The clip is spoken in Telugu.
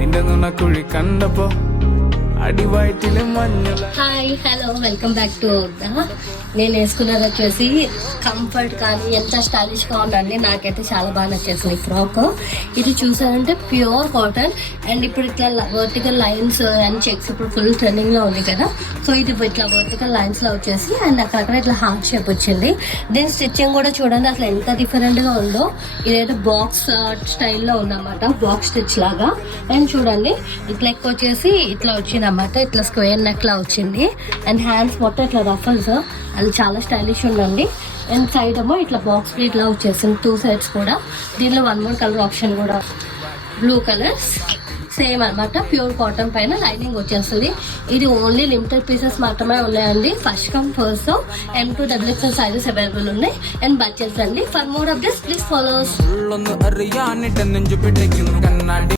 നിന്റെ നുണക്കുഴി കണ്ടപ്പോ അടിവയറ്റില് മഞ്ഞള. Hi hello welcome back to నేను వేసుకున్నది వచ్చేసి కంఫర్ట్ కానీ ఎంత స్టైలిష్ గా ఉందండి. నాకైతే చాలా బాగా నచ్చేసింది ఫ్రాక్. ఇది చూసారంటే ప్యూర్ కాటన్ అండ్ ఇప్పుడు ఇట్లా వర్టికల్ లైన్స్ అండ్ చెక్స్ ఇప్పుడు ఫుల్ ట్రెండింగ్ లో ఉంది కదా. సో ఇది ఇట్లా వర్టికల్ లైన్స్ లో వచ్చేసి అండ్ అక్కడ ఇట్లా హార్ట్ షేప్ వచ్చింది. దీని స్టిచ్చింగ్ కూడా చూడండి అసలు ఎంత డిఫరెంట్ గా ఉందో. ఇదైతే బాక్స్ స్టైల్లో ఉందన్నమాట, బాక్స్ స్టిచ్ లాగా. అండ్ చూడండి ఇట్లా ఎక్కువ వచ్చేసి ఇట్లా వచ్చింది అన్నమాట, ఇట్లా స్క్వేర్ నెక్ లా వచ్చింది. అండ్ హ్యాండ్స్ మొత్తం ఇట్లా రఫల్స్, అది చాలా స్టైలిష్ ఉందండి. అండ్ సైడ్ ఏమో ఇట్లా బాక్స్ ప్లీట్ లా వచ్చేసింది, 2 sides కూడా. దీనిలో 1 more కలర్ ఆప్షన్ కూడా, బ్లూ కలర్స్ సేమ్ అనమాట. ప్యూర్ కాటన్ పైన లైనింగ్ వచ్చేస్తుంది. ఇది ఓన్లీ లిమిటెడ్ పీసెస్ మాత్రమే ఉన్నాయండి. First come first M2 XXL sizes available ఉన్నాయి అండ్ బడ్జెట్స్ అండి. For more updates please follow.